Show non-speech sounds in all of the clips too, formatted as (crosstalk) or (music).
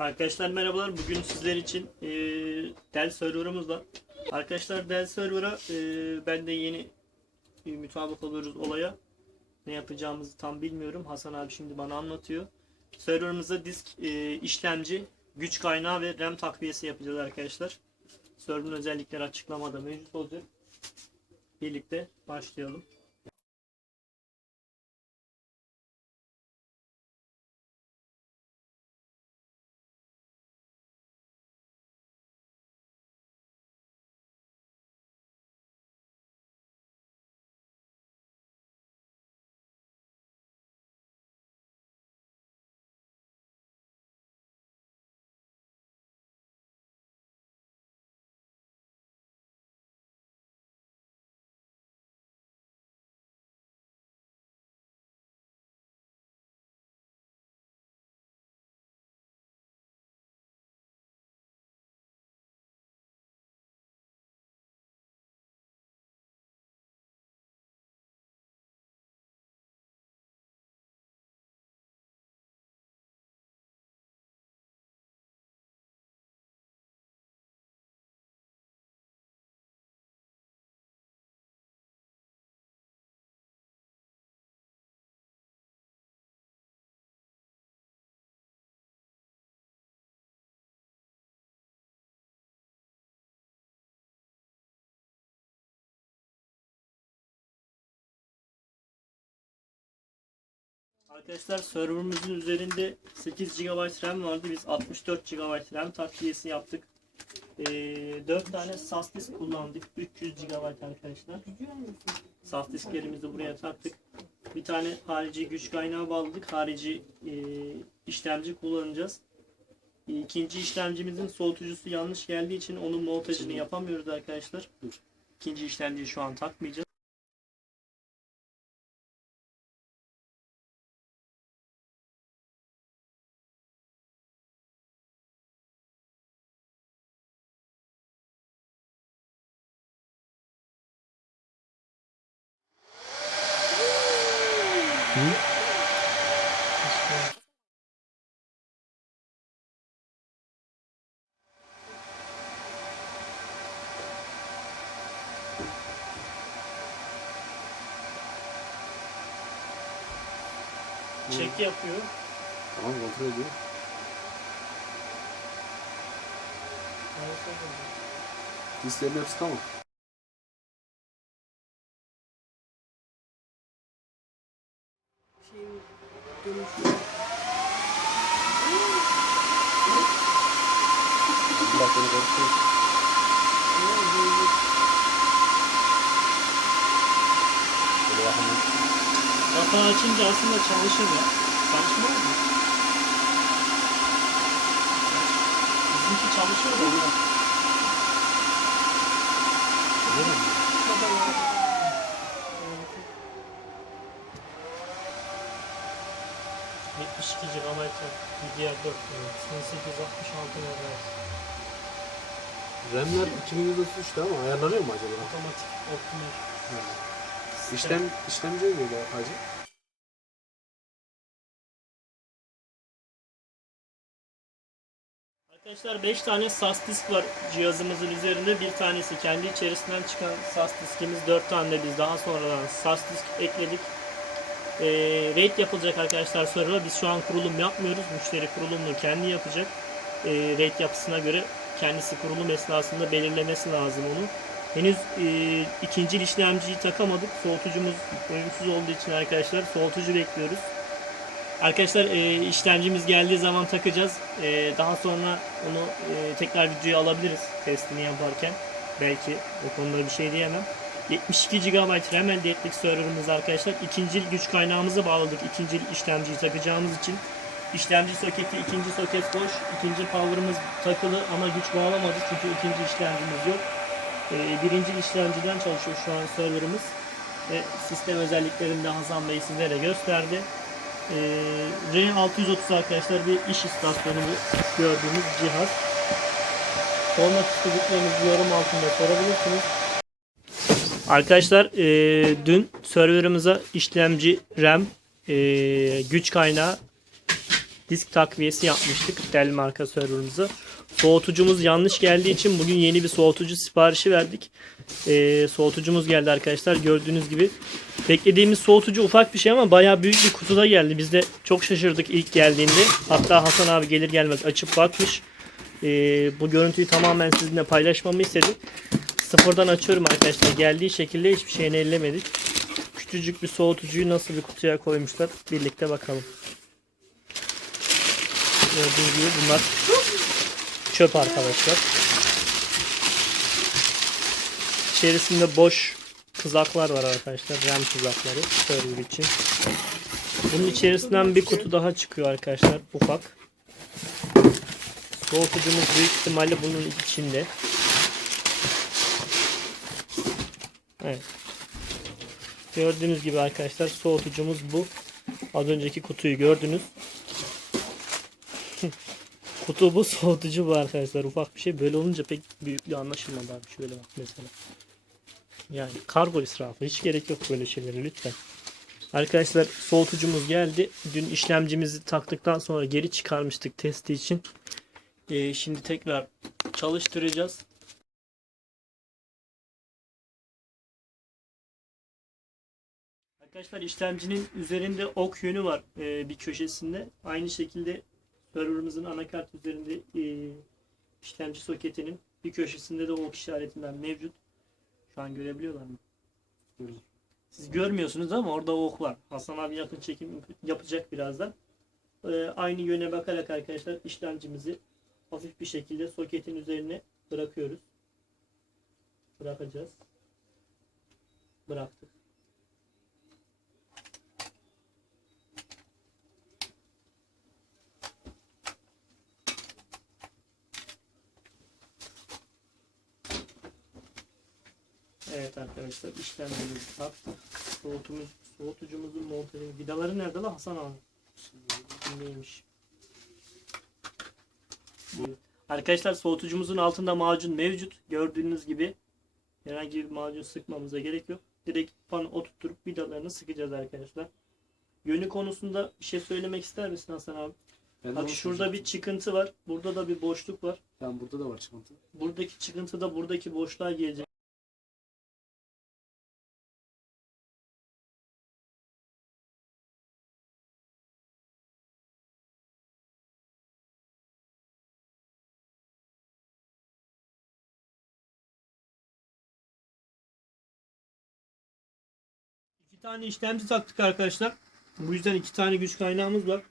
Arkadaşlar merhabalar. Bugün sizler için e, Dell serverımız var. Arkadaşlar Dell server'a e, ben de yeni e, mutabık oluyoruz olaya. Ne yapacağımızı tam bilmiyorum. Hasan abi şimdi bana anlatıyor. Serverımıza disk, e, işlemci, güç kaynağı ve RAM takviyesi yapacağız arkadaşlar. Server'ın özellikleri açıklamada mevcut olacak. Birlikte başlayalım. Arkadaşlar serverımızın üzerinde 8 GB RAM vardı. Biz 64 GB RAM takviyesi yaptık. Ee, 4 tane SAS disk kullandık. 300 GB arkadaşlar. SAS disklerimizi buraya taktık. Bir tane harici güç kaynağı bağladık. Harici e, işlemci kullanacağız. İkinci işlemcimizin soğutucusu yanlış geldiği için onun montajını yapamıyoruz arkadaşlar. İkinci işlemciyi şu an takmayacağız. Çek yapıyor. Tamam kontrol ediyor. Listelerin hepsi tamam. Bakın. Kapağı açınca aslında çalışır ya. Çalışmaz mı? Bizimki çalışıyor da. Öyle mi? ...72 GB DDR4 1866 MB RAM'ler 2133'te ama ayarlanıyor mu acaba? otomatik optimal. İşlem, işlemci neydi hacı? Arkadaşlar 5 tane SAS disk var cihazımızın üzerinde. Bir tanesi kendi içerisinden çıkan SAS diskimiz. 4 tane biz daha sonradan SAS disk ekledik. Ee, RAID yapılacak arkadaşlar server'a. Biz şu an kurulum yapmıyoruz. Müşteri kurulumunu kendi yapacak. Ee, RAID yapısına göre kendisi kurulum esnasında belirlemesi lazım onu. Henüz e, ikinci işlemciyi takamadık. Soğutucumuz uyumsuz olduğu için arkadaşlar soğutucu bekliyoruz. Arkadaşlar e, işlemcimiz geldiği zaman takacağız. E, daha sonra onu e, tekrar videoya alabiliriz testini yaparken. Belki o konuda bir şey diyemem. 72 GB RAM elde ettik serverımız arkadaşlar. İkinci güç kaynağımızı bağladık. İkinci işlemciyi takacağımız için. İşlemci soketi ikinci soket boş. İkinci power'ımız takılı ama güç bağlamadık çünkü ikinci işlemcimiz yok. E, birinci işlemciden çalışıyor şu an serverımız. Ve sistem özelliklerini de Hasan Bey sizlere gösterdi. Ee, R630 arkadaşlar bir iş istasyonu bu gördüğünüz cihaz. Sormak istediklerinizi yorum altında sorabilirsiniz. Arkadaşlar e, dün serverımıza işlemci RAM, e, güç kaynağı disk takviyesi yapmıştık Dell marka serverımıza. Soğutucumuz yanlış geldiği için bugün yeni bir soğutucu siparişi verdik. Ee, soğutucumuz geldi arkadaşlar. Gördüğünüz gibi beklediğimiz soğutucu ufak bir şey ama bayağı büyük bir kutuda geldi. Biz de çok şaşırdık ilk geldiğinde. Hatta Hasan abi gelir gelmez açıp bakmış. Ee, bu görüntüyü tamamen sizinle paylaşmamı istedi. Sıfırdan açıyorum arkadaşlar. Geldiği şekilde hiçbir şeyini ellemedik. Küçücük bir soğutucuyu nasıl bir kutuya koymuşlar. Birlikte bakalım. Gördüğünüz gibi bunlar çöp arkadaşlar. İçerisinde boş kızaklar var arkadaşlar. RAM kızakları server için. Bunun içerisinden bir kutu daha çıkıyor arkadaşlar. Ufak. Soğutucumuz büyük ihtimalle bunun içinde. Evet. Gördüğünüz gibi arkadaşlar soğutucumuz bu. Az önceki kutuyu gördünüz. Kutu bu, (laughs) soğutucu bu arkadaşlar. Ufak bir şey. Böyle olunca pek büyüklüğü anlaşılmadı abi. Şöyle bak mesela. Yani kargo israfı. Hiç gerek yok böyle şeylere lütfen. Arkadaşlar soğutucumuz geldi. Dün işlemcimizi taktıktan sonra geri çıkarmıştık testi için. Ee, şimdi tekrar çalıştıracağız. Arkadaşlar işlemcinin üzerinde ok yönü var e, bir köşesinde. Aynı şekilde serverımızın anakart üzerinde e, işlemci soketinin bir köşesinde de ok işaretinden mevcut. Şu an görebiliyorlar mı? Görüyorum. Siz görmüyorsunuz ama orada ok var. Hasan abi yakın çekim yapacak birazdan. E, aynı yöne bakarak arkadaşlar işlemcimizi hafif bir şekilde soketin üzerine bırakıyoruz. Bırakacağız. Bıraktık. Evet arkadaşlar işlemlerimizi taktık. Soğutumuz, soğutucumuzun montajı. Vidaları nerede lan Hasan abi? Neymiş? Arkadaşlar soğutucumuzun altında macun mevcut. Gördüğünüz gibi herhangi bir macun sıkmamıza gerek yok. Direkt fan oturtturup vidalarını sıkacağız arkadaşlar. Yönü konusunda bir şey söylemek ister misin Hasan abi? Ben Bak şurada bir çıkıntı var. Burada da bir boşluk var. Tamam burada da var çıkıntı. Buradaki çıkıntı da buradaki boşluğa gelecek. İki tane işlemci taktık arkadaşlar. Bu yüzden iki tane güç kaynağımız var.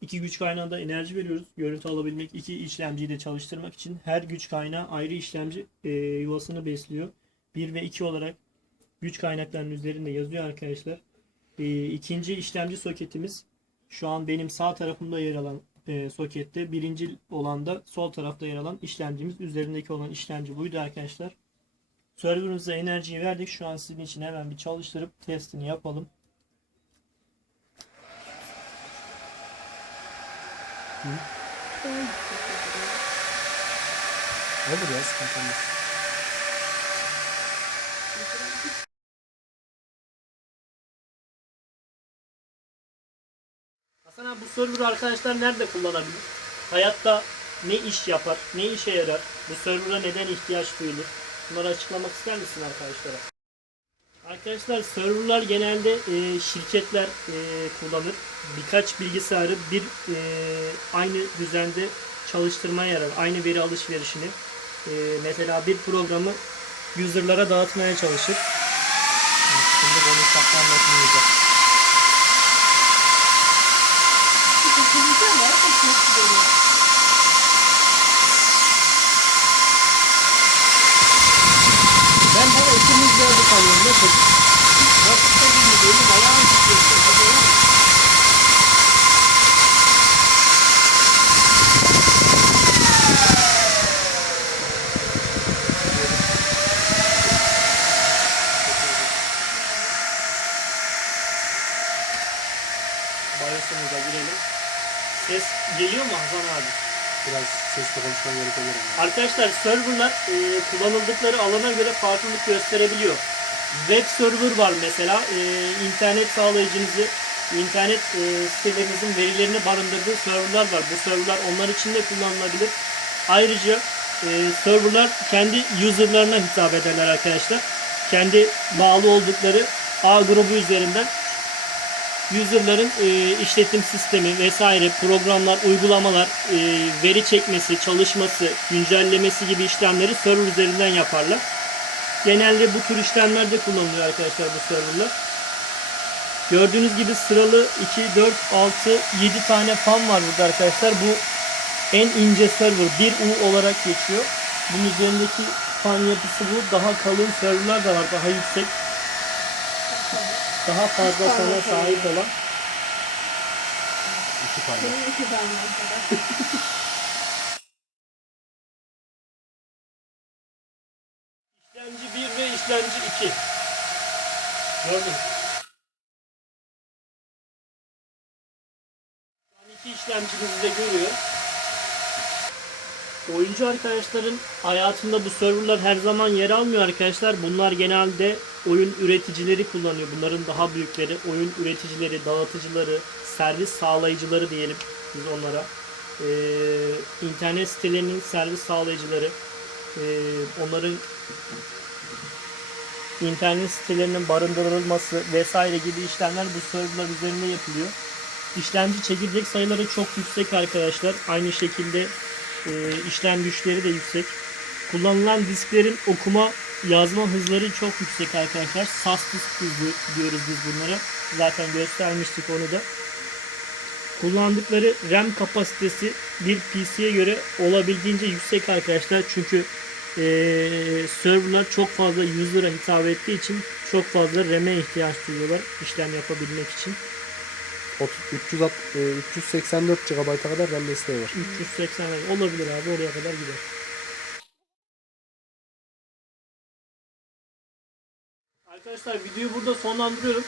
İki güç kaynağında enerji veriyoruz. Görüntü alabilmek, iki işlemciyi de çalıştırmak için her güç kaynağı ayrı işlemci e, yuvasını besliyor. 1 ve 2 olarak güç kaynaklarının üzerinde yazıyor arkadaşlar. E, ikinci işlemci soketimiz şu an benim sağ tarafımda yer alan e, sokette. Birinci olan da sol tarafta yer alan işlemcimiz. Üzerindeki olan işlemci buydu arkadaşlar. Serverımıza enerjiyi verdik. Şu an sizin için hemen bir çalıştırıp testini yapalım. Olur ya sıkıntı olmaz. Hasan abi bu server'ı arkadaşlar nerede kullanabilir? Hayatta ne iş yapar? Ne işe yarar? Bu server'a neden ihtiyaç duyulur? Bunları açıklamak ister misin arkadaşlara? Arkadaşlar serverlar genelde e, şirketler e, kullanır. Birkaç bilgisayarı bir e, aynı düzende çalıştırmaya yarar. Aynı veri alışverişini. E, mesela bir programı user'lara dağıtmaya çalışır. Şimdi bunu saklanmayacak. Ben kalıyorum. Ne çok? Nasıl sevgili benim ayağım tutuyorsun. Hadi oğlum. Girelim. Ses geliyor mu Hasan abi? Biraz sesle konuşmam. Yani. Arkadaşlar serverlar e, kullanıldıkları alana göre farklılık gösterebiliyor. Web server var mesela. E, internet sağlayıcınızı internet e, sitelerimizin verilerini barındırdığı serverlar var. Bu serverlar onlar için de kullanılabilir. Ayrıca e, serverlar kendi user'larına hitap ederler arkadaşlar. Kendi bağlı oldukları ağ grubu üzerinden user'ların e, işletim sistemi vesaire programlar, uygulamalar, e, veri çekmesi, çalışması, güncellemesi gibi işlemleri server üzerinden yaparlar. Genelde bu tür işlemlerde kullanılıyor arkadaşlar bu serverlar. Gördüğünüz gibi sıralı 2, 4, 6, 7 tane fan var burada arkadaşlar. Bu en ince server 1U olarak geçiyor. Bunun üzerindeki fan yapısı bu. Daha kalın serverlar da var. Daha yüksek. Daha fazla sana sahip olan. İki tane. Senin iki tane arkadaş. (laughs) İşlemci 1 ve işlemci 2. Gördün. an iki işlemcimizi de görüyor. Oyuncu arkadaşların hayatında bu serverlar her zaman yer almıyor arkadaşlar. Bunlar genelde oyun üreticileri kullanıyor. Bunların daha büyükleri, oyun üreticileri, dağıtıcıları, servis sağlayıcıları diyelim biz onlara. Ee, internet sitelerinin servis sağlayıcıları, ee, onların internet sitelerinin barındırılması vesaire gibi işlemler bu serverlar üzerinde yapılıyor. İşlemci çekirdek sayıları çok yüksek arkadaşlar. Aynı şekilde e, işlem güçleri de yüksek. Kullanılan disklerin okuma yazma hızları çok yüksek arkadaşlar. SAS disk hızı diyoruz biz bunlara. Zaten göstermiştik onu da. Kullandıkları RAM kapasitesi bir PC'ye göre olabildiğince yüksek arkadaşlar. Çünkü eee serverlar çok fazla user'a hitap ettiği için çok fazla RAM'e ihtiyaç duyuyorlar işlem yapabilmek için. 360, e, 384 GB'a kadar RAM desteği var. 380 olabilir abi oraya kadar gider. Arkadaşlar videoyu burada sonlandırıyorum.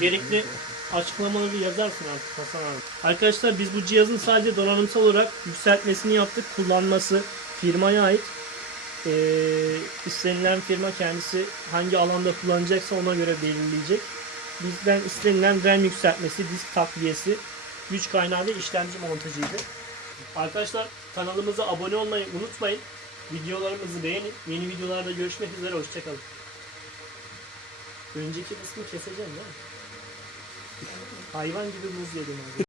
Gerekli açıklamaları yazarsın artık Hasan abi. Arkadaşlar biz bu cihazın sadece donanımsal olarak yükseltmesini yaptık. Kullanması firmaya ait. Ee, istenilen firma kendisi hangi alanda kullanacaksa ona göre belirleyecek. Bizden istenilen RAM yükseltmesi, disk takviyesi, güç kaynağı ve işlemci montajıydı. Arkadaşlar kanalımıza abone olmayı unutmayın. Videolarımızı beğenin. Yeni videolarda görüşmek üzere. Hoşçakalın. Önceki kısmı keseceğim değil mi? Hayvan gibi muz yedim abi.